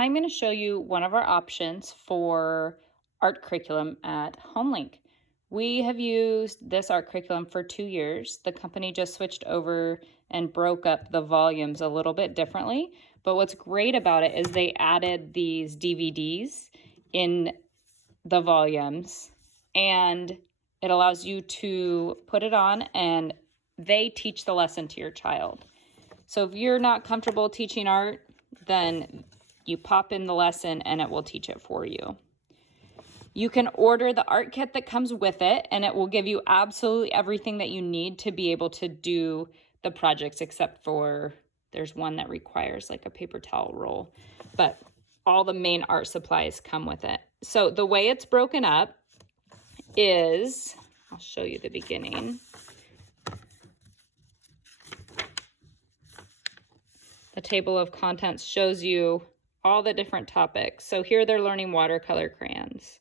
I'm going to show you one of our options for art curriculum at HomeLink. We have used this art curriculum for 2 years. The company just switched over and broke up the volumes a little bit differently. But what's great about it is they added these DVDs in the volumes, and it allows you to put it on and they teach the lesson to your child. So if you're not comfortable teaching art, then you pop in the lesson and it will teach it for you. You can order the art kit that comes with it, and it will give you absolutely everything that you need to be able to do the projects, except for there's one that requires like a paper towel roll, but all the main art supplies come with it. So the way it's broken up is, I'll show you the beginning. The table of contents shows you all the different topics. So here they're learning watercolor crayons.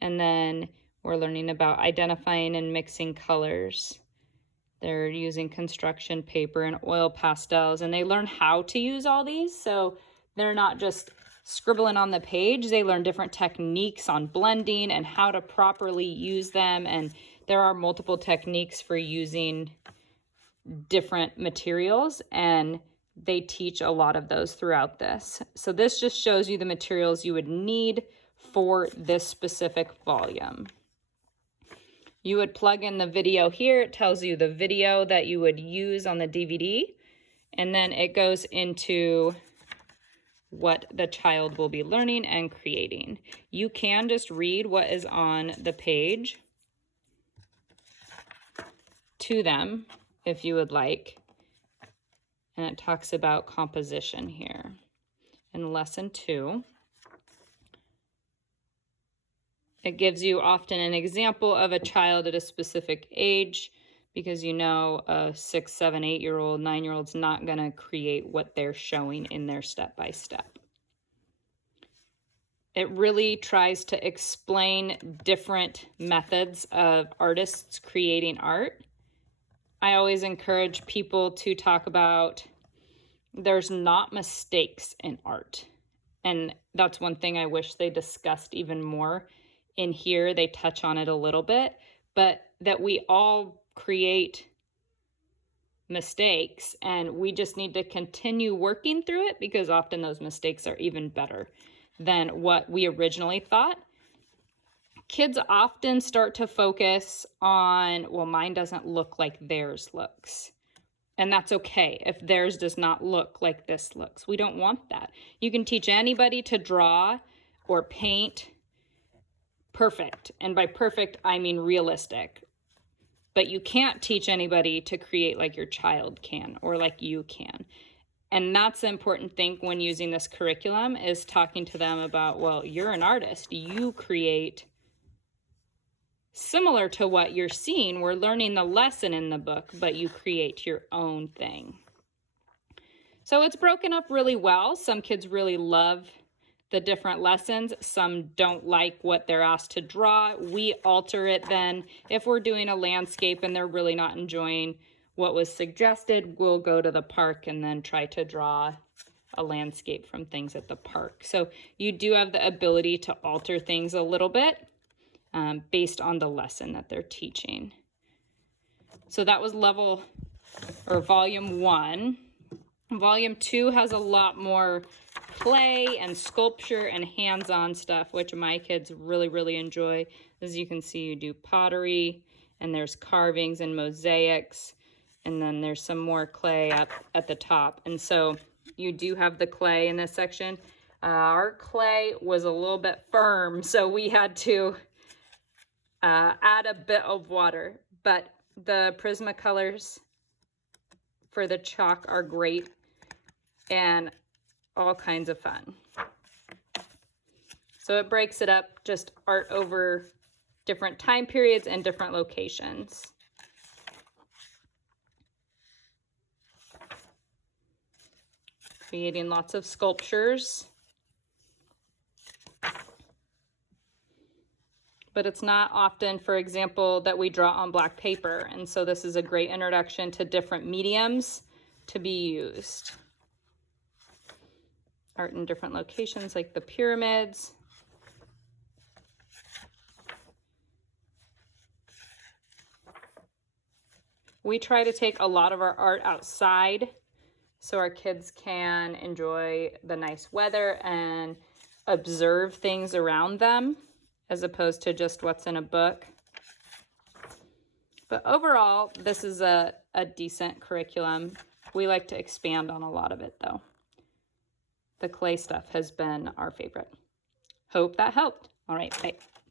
And then we're learning about identifying and mixing colors. They're using construction paper and oil pastels, and they learn how to use all these. So they're not just scribbling on the page. They learn different techniques on blending and how to properly use them. And there are multiple techniques for using different materials, and they teach a lot of those throughout this. So this just shows you the materials you would need for this specific volume. You would plug in the video here. It tells you the video that you would use on the DVD, and then it goes into what the child will be learning and creating. You can just read what is on the page to them if you would like. And it talks about composition here. In lesson 2, it gives you often an example of a child at a specific age, because you know a 6, 7, 8-year-old, 9-year-old's not going to create what they're showing in their step-by-step. It really tries to explain different methods of artists creating art. I always encourage people to talk about there's not mistakes in art. And that's one thing I wish they discussed even more in here. They touch on it a little bit, but that we all create mistakes and we just need to continue working through it, because often those mistakes are even better than what we originally thought. Kids often start to focus on, well, mine doesn't look like theirs looks. And that's okay if theirs does not look like this looks. We don't want that. You can teach anybody to draw or paint perfect. And by perfect, I mean realistic. But you can't teach anybody to create like your child can or like you can. And that's the important thing when using this curriculum, is talking to them about, well, you're an artist. You create similar to what you're seeing. We're learning the lesson in the book, but you create your own thing. So it's broken up really well. Some kids really love the different lessons. Some don't like what they're asked to draw. We alter it then. If we're doing a landscape and they're really not enjoying what was suggested, we'll go to the park and then try to draw a landscape from things at the park. So you do have the ability to alter things a little bit based on the lesson that they're teaching. So that was volume 1. Volume 2 has a lot more play and sculpture and hands-on stuff, which my kids really, really enjoy. As you can see, you do pottery, and there's carvings and mosaics, and then there's some more clay up at the top. And so you do have the clay in this section. Our clay was a little bit firm, so we had to add a bit of water, but the Prismacolors for the chalk are great and all kinds of fun. So it breaks it up, just art over different time periods and different locations. Creating lots of sculptures. But it's not often, for example, that we draw on black paper. And so this is a great introduction to different mediums to be used. art in different locations like the pyramids. We try to take a lot of our art outside so our kids can enjoy the nice weather and observe things around them as opposed to just what's in a book. But overall, this is a decent curriculum. We like to expand on a lot of it though. The clay stuff has been our favorite. Hope that helped. All right, bye.